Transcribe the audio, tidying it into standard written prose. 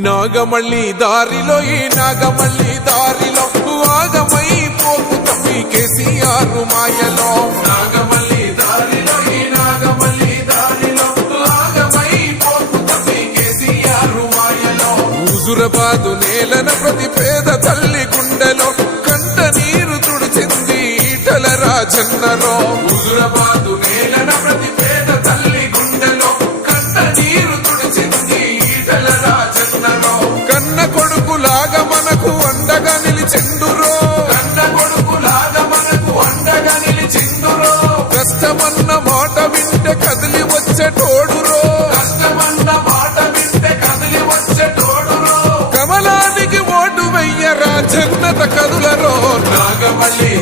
నాగమల్లి దారిలో ఈ నాగమల్లి దారిలో ఆగమై పోకు తప్పి కేసీఆర్ మాయలో నాగమల్లి దారిలో ఈ నాగమల్లి దారిలో ఆగమై పోకు తప్పి కేసీఆర్ మాయలో హుజురాబాదు నేలన ప్రతి పేద తల్లి గుండెలో కంట నీరు తుడిచింది ఈటల రాజన్నలో హుజురాబాదు నేలన ప్రతి పేద తల్లి గుండెలో కంట నీరు తుడిచింది ఈటల రాజన్నలో కన్న కొడుకులాగా మనకు అండగా నిలిచిండురో కన్న కొడుకులాగా మనకు అండగా నిలిచిండురో కష్టమన్న మాట వింటే కదిలి వచ్చేటోడురో కష్టమన్న మాట వింటే కదిలి వచ్చేటోడురో కమలానికి ఓటు వెయ్య రాజన్నత కదులరో నాగమల్లి